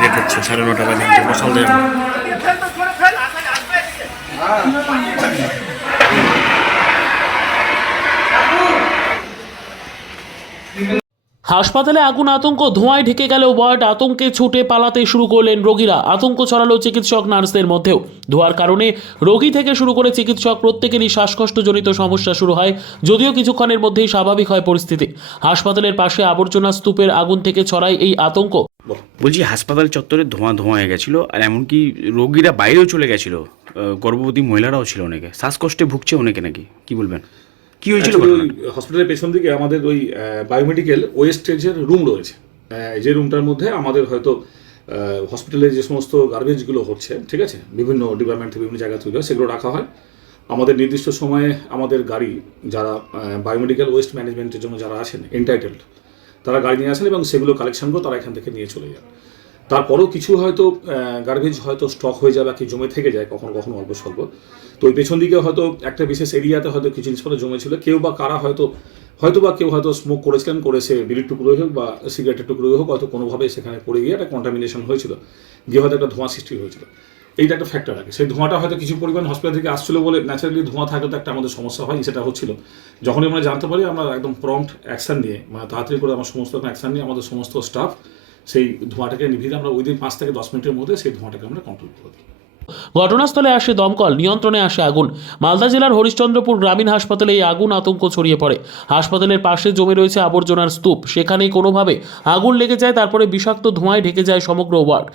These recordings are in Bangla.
লেট হচ্ছে 9:30 বাজে মশাল দেয়। হাসপাতালে আগুন, আতঙ্ক, ধোঁয়ায় ঢেকে গেল ওয়ার্ড। আতঙ্কে ছুটে পালাতে শুরু করলেন রোগীরা। আতঙ্ক ছড়ালো চিকিৎসক নার্সদের মধ্যেও। ধোঁয়ার কারণে রোগী থেকে শুরু করে চিকিৎসক প্রত্যেকেরই শ্বাসকষ্টজনিত সমস্যা শুরু হয়, যদিও কিছুক্ষণের মধ্যেই স্বাভাবিক হয় পরিস্থিতি। হাসপাতালের পাশে আবর্জনা স্তূপের আগুন থেকে ছড়ায় এই আতঙ্ক। বলছি হাসপাতাল চত্বরে ধোঁয়া হয়ে গেছিলো, আর এমনকি রোগীরা বাইরেও চলে গেছিলো, গর্ভবতী মহিলারাও ছিল, অনেকে শ্বাসকষ্টে ভুগছে অনেকে, নাকি কি বলবেন, কি হয়েছিল? হসপিটালের পেছন দিকে আমাদের ওই বায়োমেডিক্যাল ওয়েস্টেজের রুম রয়েছে, যে রুমটার মধ্যে আমাদের হয়তো হসপিটালে যে সমস্ত গার্বেজগুলো হচ্ছে, ঠিক আছে, বিভিন্ন ডিপার্টমেন্ট থেকে বিভিন্ন জায়গা থেকে সেগুলো রাখা হয়। আমাদের নির্দিষ্ট সময়ে আমাদের গাড়ি, যারা বায়োমেডিক্যাল ওয়েস্ট ম্যানেজমেন্টের জন্য যারা আসেন এন্টাইটেলড, তারা গাড়ি নিয়ে আসেন এবং সেগুলো কালেকশন করে তারা এখান থেকে নিয়ে চলে যান। তারপরেও কিছু হয়তো গার্বেজ হয়তো স্টক হয়ে যায় বা কি জমে থেকে যায় কখনো কখনো অল্প স্বল্প। তো ওই পেছন দিকে হয়তো একটা বিশেষ এরিয়াতে হয়তো কিছু জিনিসপত্র জমেছিল, কেউ বা কারা হয়তো কেউ হয়তো স্মোক করেছিলেন, করে সে বিড়ির টুকরোই হোক বা সিগারেটের টুকরোই হোক, হয়তো কোনোভাবে সেখানে পড়ে গিয়ে একটা কন্টামিনেশন হয়েছিল, গিয়ে হয়তো একটা ধোঁয়া সৃষ্টি হয়েছিল। এইটা একটা ফ্যাক্টর আছে। সেই ধোঁয়াটা হয়তো কিছু পরিমাণ হসপিটাল থেকে আসছিল বলে ন্যাচারালি ধোঁয়া থাকলে তো একটা আমাদের সমস্যা হয়, সেটা হচ্ছিল। যখনই আমরা জানতে পারি আমরা একদম প্রম্পট অ্যাকশন নিয়ে, মানে তাড়াতাড়ি করে আমার সমস্ত অ্যাকশন নিয়ে আমাদের সমস্ত স্টাফ সেই ধোঁয়াটাকে নিভিয়ে আমরা উইদিন 5 থেকে 10 মিনিটের মধ্যে সেই ধোঁয়াটাকে আমরা কন্ট্রোল করে দিই। ঘটনাস্থলে আসে দমকল, নিয়ন্ত্রণে আসে আগুন। মালদা জেলার হরিশ্চন্দ্রপুর গ্রামীণ হাসপাতালে এই আগুন, আতঙ্ক ছড়িয়ে পড়ে। হাসপাতালের পাশে জমে রয়েছে আবর্জনার স্তূপ, সেখানেই কোনোভাবে আগুন লেগে যায়। তারপরে বিষাক্ত ধোঁয়ায় ঢেকে যায় সমগ্র ওয়ার্ড।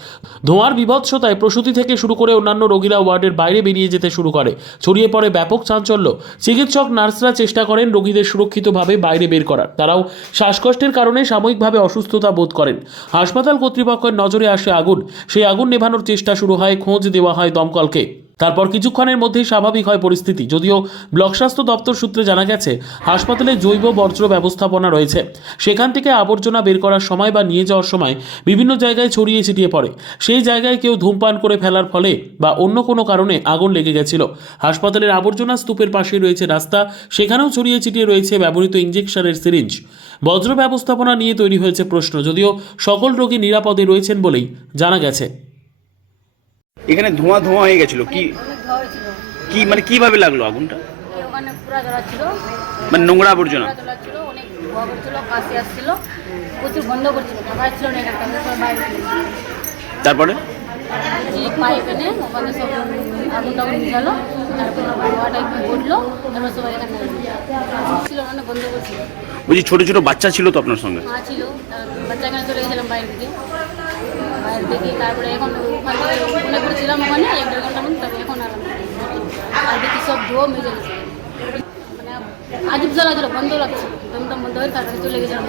ধোঁয়ার বিভৎসতায় প্রসূতি থেকে শুরু করে অন্যান্য রোগীরা ওয়ার্ডের বাইরে বেরিয়ে যেতে শুরু করে। ছড়িয়ে পড়ে ব্যাপক চাঞ্চল্য। চিকিৎসক নার্সরা চেষ্টা করেন রোগীদের সুরক্ষিতভাবে বাইরে বের করার। তারাও শ্বাসকষ্টের কারণে সাময়িকভাবে অসুস্থতা বোধ করেন। হাসপাতাল কর্তৃপক্ষের নজরে আসে আগুন। সেই আগুন নেভানোর চেষ্টা শুরু হয়, খোঁজ দেওয়া হয় দমকলকে। তারপর কিছুক্ষণের মধ্যেই স্বাভাবিক হয় পরিস্থিতি। যদিও ব্লক স্বাস্থ্য দপ্তর সূত্রে জানা গেছে, হাসপাতালে জৈব বর্জ্য ব্যবস্থাপনা রয়েছে। সেখান থেকে আবর্জনা বের করার সময় বা নিয়ে যাওয়ার সময় বিভিন্ন জায়গায় ছড়িয়ে ছিটিয়ে পড়ে। সেই জায়গায় কেউ ধূমপান করে ফেলার ফলে বা অন্য কোনো কারণে আগুন লেগে গেছিল। হাসপাতালের আবর্জনা স্তূপের পাশে রয়েছে রাস্তা, সেখানেও ছড়িয়ে ছিটিয়ে রয়েছে ব্যবহৃত ইঞ্জেকশনের সিরিঞ্জ। বজ্র ব্যবস্থাপনা নিয়ে তৈরি হয়েছে প্রশ্ন, যদিও সকল রোগী নিরাপদে রয়েছেন বলেই জানা গেছে। এখানে ধোঁয়া হয়ে গেছিল, কি কি মানে কিভাবে লাগলো আগুনটা? ওখানে পুরা জ্বলা ছিল, মানে নোংরা আবর্জনা জ্বলা ছিল, অনেক ধোঁয়া করছিল, কাশি আসছিল, প্রচুর গন্ধ করছিল, খাবার ছিল না এখানটা, সব বাইরে ছিল। তারপরে পাইপ এনে ওখানে সব আগুন টাগুন মিশালো, তারপর ধোঁয়াটা একটু ঘটলো, তারপর সবাই এখানে ছিল, অনেক গন্ধ করছিল। বলছি ছোট ছোট বাচ্চা ছিল তো আপনার সঙ্গে? মা ছিল, বাচ্চা এখানে চলে গেছিলাম বাইরে থেকে, তারপরে এখন ওখানে মনে করেছিলাম ওখানে 1-1.5 ঘন্টা মতো, তারপরে এখন আর দেখি সব ধোয়া মেজে গেছে, মানে আজব জ্বলা ছিল, বন্ধ লাগছে, দমদম বন্ধ হয়ে তারপরে চলে গেছিলাম।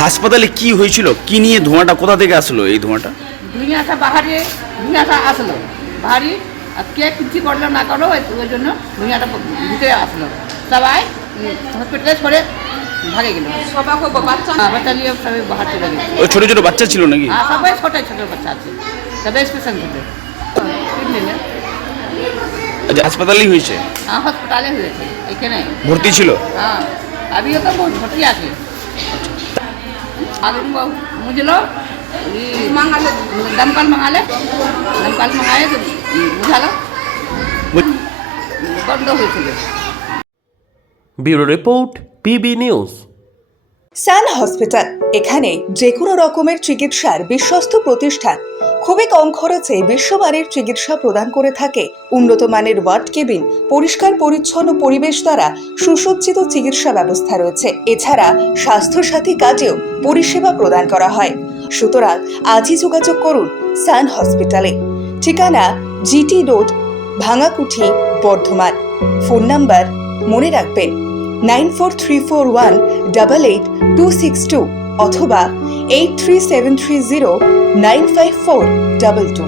হাসপাতালে কি হয়েছিল, কি নিয়ে ধোঁয়াটা, কোথা থেকে আসলো এই ধোঁয়াটা? ধুঁয়াটা বাহারে ধুঁয়াটা আসলো বাহারি, আর কে কিছু করলো না করলো ওই জন্য ধুঁয়াটা ভিতরে আসলো। সবাই হসপিটালে ছড়ে ভাগে গেল, বাচ্চা নিয়ে সবাই বাহার চলে গেল। ওই ছোট ছোট বাচ্চা ছিল নাকি? সবাই ছোট ছোট বাচ্চা আছে, সবাই স্পেশাল থেকে হাসপাতালেই হয়েছে? হ্যাঁ, হসপিটালে হয়েছে, এখানে ভর্তি ছিল। হ্যাঁ, আমিও তো ভর্তি আছে। আগুন বুঝলো মাঙালে, দমকল মাঙালে বুঝালো, বন্ধ হয়েছিল। Bureau report, PB news. Sun hospital, এখানে যে কোনো রকমের চিকিৎসার বিশ্বস্ত প্রতিষ্ঠান। খুবই কম খরচে বিশ্বমানের চিকিৎসা প্রদান করে থাকে। উন্নত মানের ওয়ার্ড কেবিন, পরিষ্কার পরিচ্ছন্ন পরিবেশ দ্বারা সুসজ্জিত চিকিৎসা ব্যবস্থা রয়েছে। এছাড়া স্বাস্থ্যসাথী কাজেও পরিষেবা প্রদান করা হয়। সুতরাং আজই যোগাযোগ করুন সান হসপিটালে। ঠিকানা GT road, Bhangakuthi, Bardhaman. Phone number মনে রাখবেন 9434188262 অথবা 83730954222।